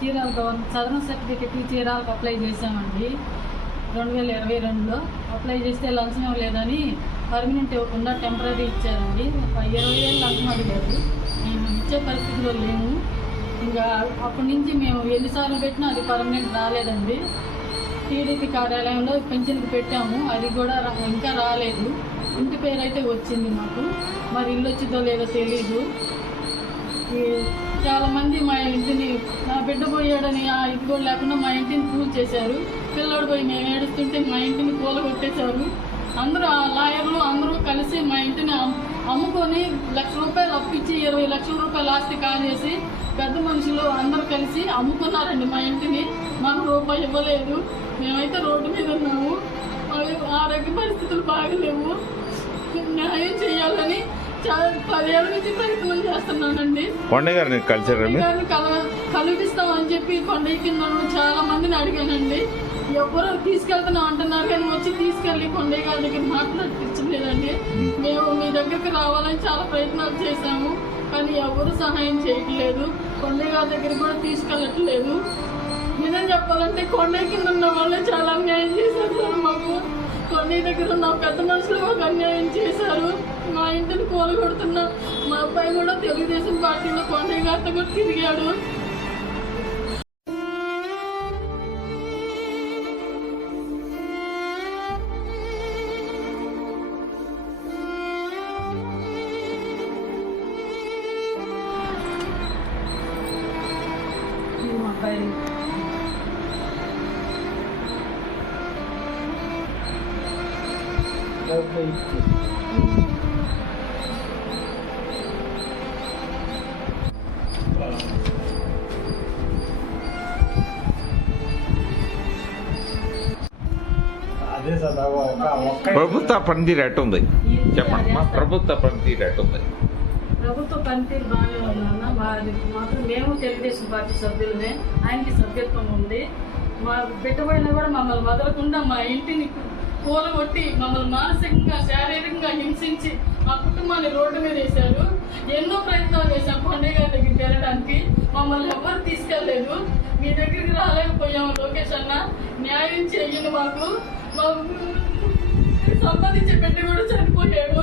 చీరాల చదరం certificate చీరాలకు apply చేసామండి. 2022లో apply చేస్తే లంచం ఇవ్వలేదని పర్మనెంట్ ఇవ్వకుండా టెంపరీ ఇచ్చారండి. 20,000 లంచం అడిగారు. మేము ఇచ్చే పరిస్థితిలో లేము. ఇంకా అప్పటి నుంచి మేము ఎన్నిసార్లు పెట్టినా అది పర్మనెంట్ రాలేదండి. టీడీపీ కార్యాలయంలో పెన్షన్కి పెట్టాము, అది కూడా ఇంకా రాలేదు. ఇంటి పేరు అయితే వచ్చింది మాకు, మరి ఇల్లు వచ్చిందో లేదో తెలీదు. చాలామంది మా ఇంటిని నా బిడ్డ పోయాడని ఆ ఇది కూడా లేకుండా మా ఇంటిని కూల్ చేశారు. పిల్లడు పోయి మేము ఏడుస్తుంటే మా ఇంటిని కూలగొట్టేశారు. అందరూ ఆ లాయర్లు అందరూ కలిసి మా ఇంటిని అమ్ముకొని ₹1,00,000 అప్పిచ్చి 20 లక్షల రూపాయలు ఆస్తి కాజేసి పెద్ద మనుషులు అందరూ కలిసి అమ్ముకున్నారండి మా ఇంటిని. మాకు రూపాయి ఇవ్వలేదు. మేమైతే రోడ్డు మీద ఉన్నాము. ఆరోగ్య పరిస్థితులు బాగలేవు. న్యాయం చేయాలని 10 ఏళ్ళ నుంచి ప్రయత్నం చేస్తున్నానండి. కొండయ్య గారిని కలిపిస్తామని చెప్పి కొండయ్య కింద చాలా మందిని అడిగానండి. ఎవరు తీసుకెళ్తున్నాం అంటున్నారు కానీ వచ్చి తీసుకెళ్ళి కొండయ్య గారి దగ్గర మాట్లాడించలేదండి. మేము మీ దగ్గరికి రావాలని చాలా ప్రయత్నాలు చేశాము, కానీ ఎవరు సహాయం చేయట్లేదు. కొండయ్య గారి దగ్గర కూడా తీసుకెళ్ళట్లేదు. నిజం చెప్పాలంటే కొండయ్య కింద ఉన్న వాళ్ళే చాలా అన్యాయం చేశారు సార్ మాకు. కొండయ్య దగ్గర ఉన్న పెద్ద మనుషులు మాకు అన్యాయం చేశారు. మా ఇంటిని కూలగొడుతున్న మా అబ్బాయి కూడా తెలుగుదేశం పార్టీలో కొండయ్య గారితో కూడా తిరిగాడు. మా అబ్బాయి ప్రభుత్వ పనితీరు ఎట్టుంది చెప్పండి. మా ప్రభుత్వ పనితీరు ఎట్టుంది? ప్రభుత్వ పనితీరు బాగానే ఉందన్న. మాత్రం మేము తెలుగుదేశం పార్టీ సభ్యులమే, ఆయనకి సభ్యత్వం ఉంది. మా బిడ్డపైన కూడా మమ్మల్ని వదలకుండా మా ఇంటిని కూలగొట్టి మమ్మల్ని మానసికంగా శారీరకంగా హింసించి మా కుటుంబాన్ని రోడ్డు మీద వేశారు. ఎన్నో ప్రయత్నాలు చేశాం కొండయ్య గారి దగ్గరికి వెళ్ళడానికి, మమ్మల్ని ఎవరు తీసుకెళ్ళలేదు. మీ దగ్గరికి రాలేకపోయాము. లోకేష్ అన్న న్యాయం చేయండి మాకు. సంపాదించే బిడ్డ కూడా చనిపోయాడు.